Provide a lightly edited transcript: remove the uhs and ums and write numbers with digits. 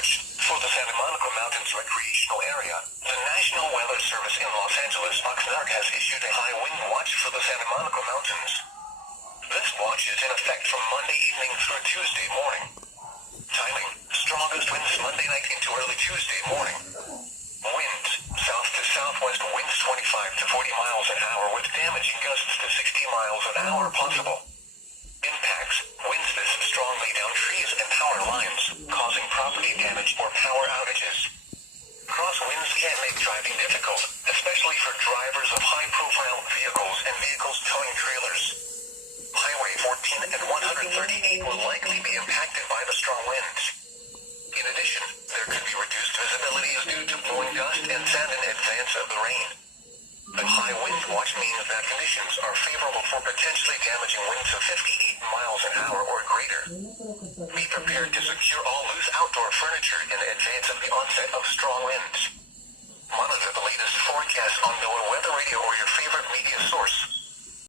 watch for the Santa Monica Mountains recreational area. The National Weather Service in Los Angeles, Oxnard, has issued a high wind watch for the Santa Monica Mountains. This watch is in effect from Monday evening through Tuesday morning. Timing: strongest winds Monday night into early Tuesday morning. Winds: south to southwest winds 25 to 40 miles an hour with damaging gusts to 60 miles an hour possible. Impacts: winds this strong lay down trees and power lines, causing property damage or power outages. Crosswinds can make driving difficult, especially for drivers of high-profile vehicles and vehicles towing trailers. Highway 14 and 138 will likely be impacted by the strong winds. In addition, there could be reduced visibility due to blowing dust and sand in advance of the rain. The high wind watch means that conditions are favorable for potentially damaging winds of 58 miles an hour or greater. Be prepared to secure all loose outdoor furniture in advance of the onset of strong winds.